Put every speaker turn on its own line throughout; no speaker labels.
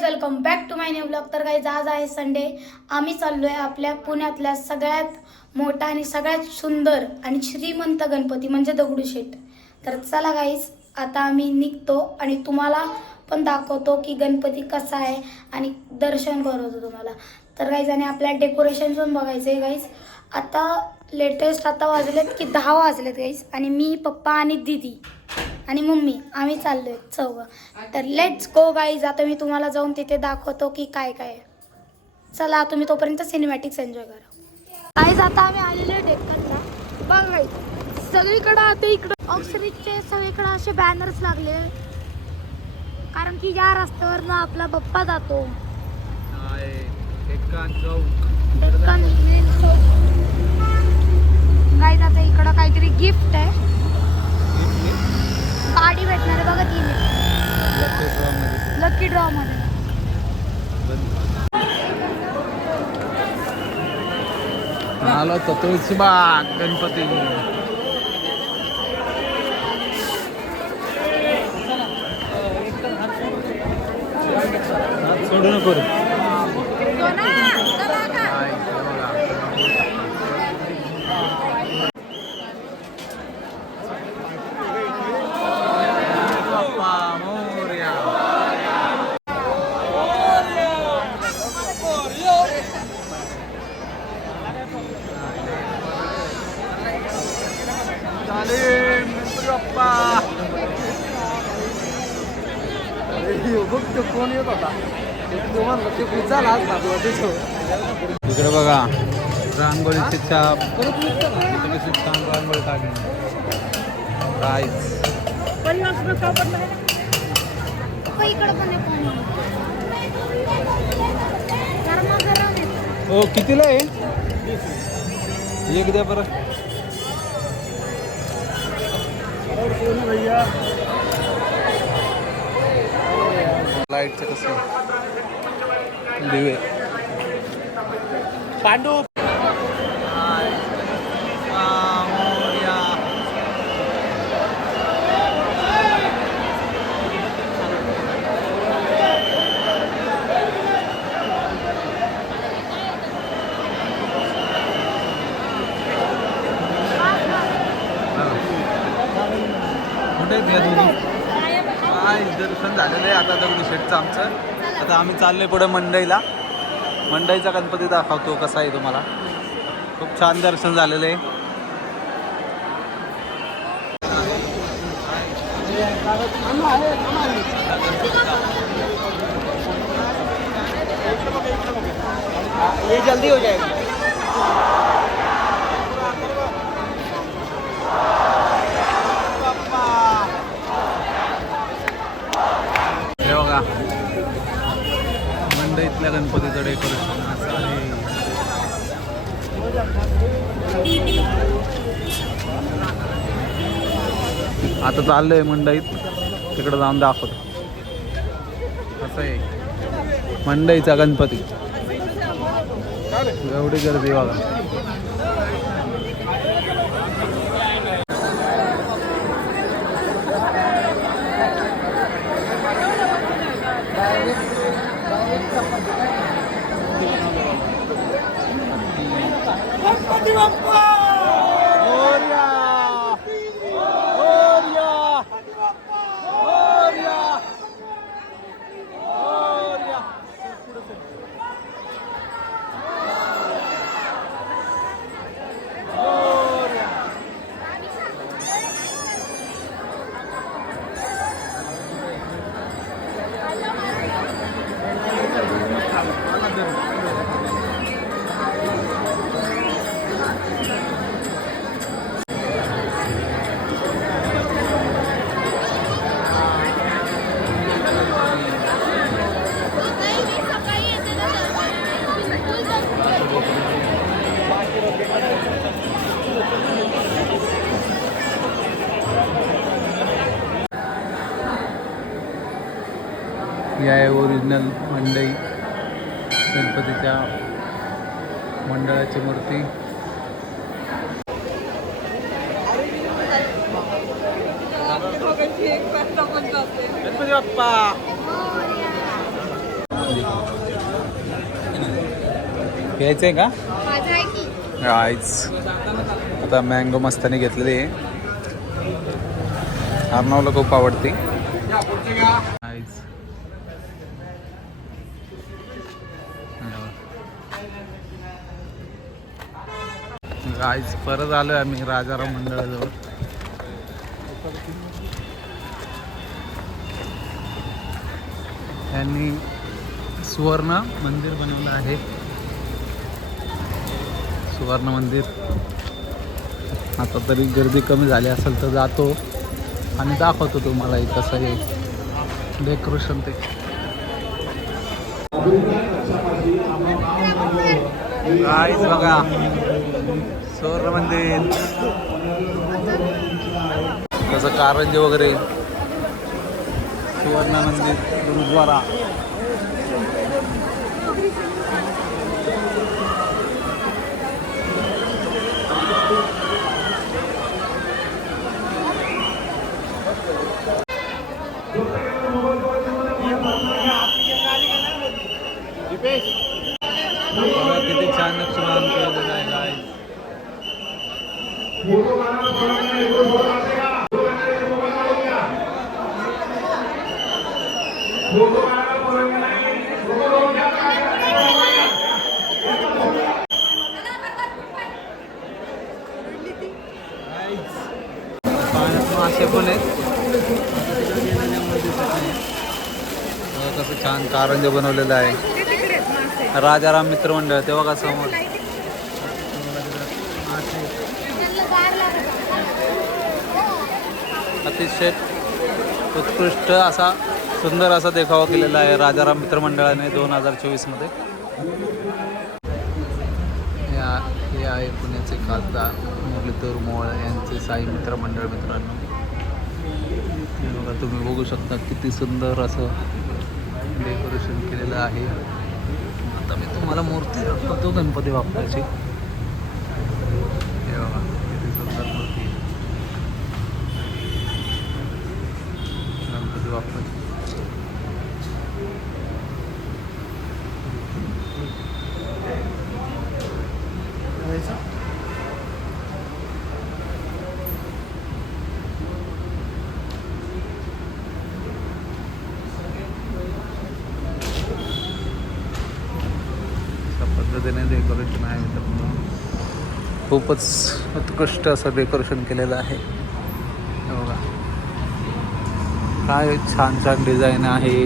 Guys welcome back to my new blog तर guys आज आहे संडे आम्ही चाललोय आपल्या पुण्यातल्या सगळ्यात मोठा आणि सगळ्यात सुंदर आणि श्रीमंत गणपती म्हणजे दगडूशेठ तर चला गाईज आता आम्ही निघतो आणि तुम्हाला पण दाखवतो की गणपती कसा आहे आणि दर्शन करवतो तुम्हाला. तर गाईज आणि आपल्या डेकोरेशन पण बघायचं आहे गाईज आता लेटेस्ट आता वाजलेत की दहा वाजलेत गाईज आणि मी पप्पा आणि दीदी. आणि मम्मी आम्ही चाललोय. चौघ तर लेट्स गो गाईज आता मी तुम्हाला जाऊन तिथे दाखवतो की काय काय. चला तुम्ही तोपर्यंत सिनेमॅटिक्स एन्जॉय करा. गाईज आता आम्ही आलेलो डेक्कनला. बघा गाईज सगळीकडं आता इकडं ऑक्सिजनचे सगळीकडे असे बॅनर्स लागले कारण की या रस्त्यावरनं आपला बप्पा जातो. डेक्कन गाईज आता इकडं काहीतरी गिफ्ट आहे गाडी भेटणार आहे बघा ती लकी ड्रॉ मध्ये
आलो होतो तुळशीबाग गणपती. सोडू नको रे. हाय, हे बघा. बाप्पा मोरया. चालेल, गणपती
येत होता. ते
इकडे बघा रांगोळीची छाप छान रांगोळी काढली राईस हो कितीला आहे? एक द्या बरं. लाईटचं कसं? दिवे.
पांडू
कुठे आहेत या दोन्ही काय दर्शन झालेलं आहे आता आमचं. आता आम्ही चाललोय पुढे मंडईला. मंडईचा गणपती दाखवतो कसा आहे तुम्हाला. खूप छान दर्शन झालेलं आहे.
ये जल्दी हो जाएगा
हे बघा त्या गणपतीचं डेकोरेशन असं आहे. आता चाललंय मंडईत. तिकडे जाऊन दाखवतो. असं आहे. मंडईचा गणपती. एवढी गर्दी बघा. मोरया! या आहे ओरिजिनल मंडई गणपतीच्या मंडळाची मूर्ती
घ्यायचं आहे का.
आईच आता मँगो मस्तने घेतलेली आहे. अर्णवला खूप आवडते. आईच आईच परत आलोय आम्ही राजाराम मंडळाजवळ. यांनी सुवर्ण मंदिर बनवलं आहे. सुवर्ण मंदिर. आता तरी गर्दी कमी झाली असेल तर जातो. आणि दाखवतो तुम्हाला एक कसं हे डेकोरेशन ते. बघा. सुवर्ण मंदिर कसं कारंजे वगैरे. सुवर्ण मंदिर गुरुद्वारा. मासे पण आहेत. कसं छान कारंज बनवलेलं आहे. राजाराम मित्र मंडळ तेव्हा का समोर. अतिशय उत्कृष्ट असा सुंदर असा देखावा केलेला आहे राजाराम मित्र मंडळाने दोन हजार चोवीसमध्ये. या हे आहे पुण्याचे खासदार मुरलीधर मोळ यांचे साई मित्र मंडळ मित्रांनो बघा तुम्ही बघू शकता किती सुंदर असं डेकोरेशन केलेलं आहे. आता मी तुम्हाला मूर्ती दाखवतो गणपती बाप्पाची हे बघा किती सुंदर मूर्ती आहे. गणपती आपण पद्धतीने डेकोरेशन आहे मित्रांनो. खूपच उत्कृष्ट असं डेकोरेशन केलेलं आहे हे बघा काय छान छान डिझाईन आहे.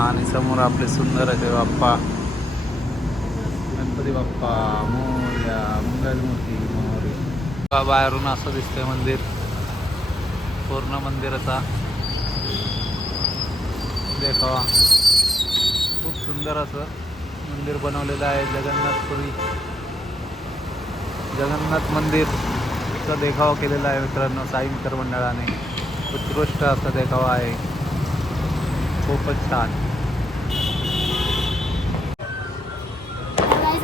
आणि समोर आपले सुंदर असे बाप्पा. गणपती बाप्पा मोर्या मंगलमूर्ती मोर्या बाहेरून असं दिसतंय मंदिर. पूर्ण मंदिर असा देखावा. खूप सुंदर असं मंदिर बनवलेलं आहे जगन्नाथपुरी जगन्नाथ मंदिरचा देखावा केलेला आहे मित्रांनो साई मित्र मंडळाने. उत्कृष्ट असा देखावा आहे. खूपच छान.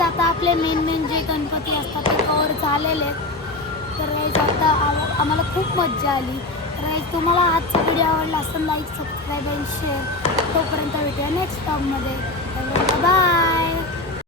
आता आपले मेन मेन जे गणपती असतात ते कवर झालेले आहेत. तर राईज आता आम्हाला खूप मज्जा आली. तर गाईज तुम्हाला आजचा व्हिडिओ आवडला असं लाईक सबस्क्राईब अँड शेअर तोपर्यंत भेटूया नेक्स्ट टॉपमध्ये बाय